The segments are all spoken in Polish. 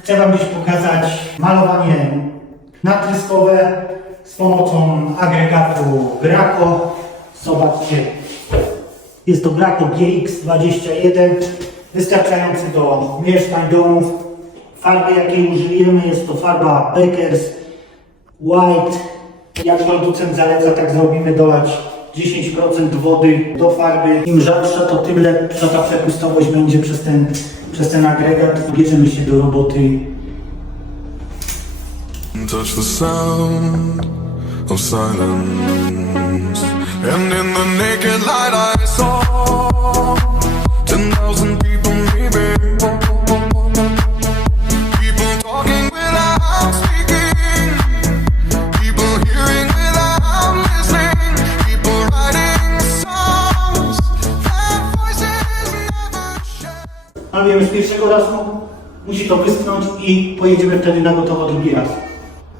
Chcę Wam dziś pokazać malowanie natryskowe z pomocą agregatu Graco. Zobaczcie, jest to Graco GX21, wystarczający do mieszkań, domów. Farby jakiej użyjemy jest to farba Beckers White. Jak producent zaleca, tak zrobimy dolać 10% wody do farby. Im rzadsza, to tym lepsza ta przepustowość będzie przez ten, przez ten agregat. Bierzemy się do roboty. Touch the sound of silence. And in the naked light I saw Malujemy z pierwszego razu, musi to wyschnąć i pojedziemy wtedy na gotowo drugi raz.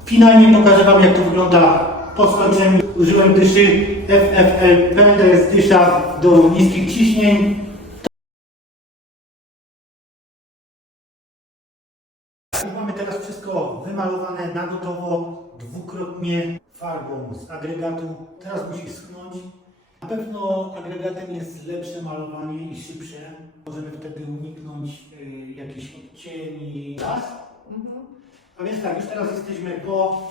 Finalnie pokażę Wam jak to wygląda po skończeniu. Użyłem dyszy FFL Pen, to jest dysza do niskich ciśnień. Mamy teraz wszystko wymalowane na gotowo, dwukrotnie farbą z agregatu. Teraz musi schgnąć. Na pewno agregatem jest lepsze malowanie i szybsze. Możemy wtedy uniknąć y, jakichś odcieni. Raz. A więc tak, już teraz jesteśmy po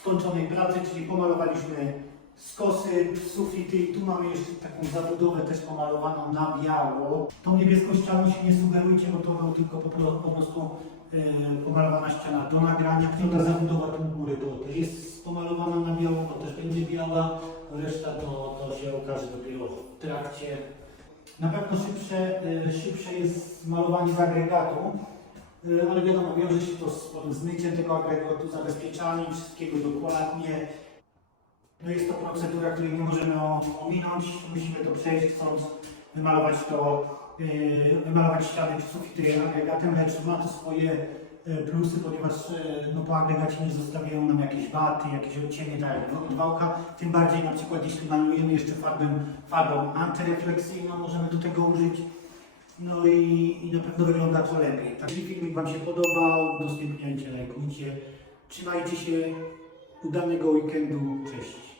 skończonej pracy, czyli pomalowaliśmy skosy, sufity i tu mamy jeszcze taką zabudowę też pomalowaną na biało. Tą niebieską ścianą się nie sugerujcie, bo to był tylko po, pro- po prostu e, pomalowana ściana do nagrania. I ta zabudowa tu góry to też jest pomalowana na biało, to też będzie biała, reszta to, to się okaże dopiero w trakcie. Na pewno szybsze, e, szybsze jest malowanie z agregatu. Y, ale wiadomo, wiąże się to z potem zmyciem tego agregatu, zabezpieczaniem wszystkiego dokładnie. No jest to procedura, której nie możemy ominąć. Musimy to przejść, chcąc wymalować to, yy, wymalować ściany czy sufity agregatem, lecz ma to swoje plusy, ponieważ yy, no, po agregacie nie zostawiają nam jakieś waty, jakieś odcienie, tak jak od wałka. Tym bardziej na przykład jeśli malujemy jeszcze farbą, farbą antyrefleksyjną, możemy do tego użyć. No i, i na pewno wygląda to lepiej. Tak, Jeśli filmik Wam się podobał, udostępniajcie, lajkujcie. Trzymajcie się. Udanego weekendu. Cześć.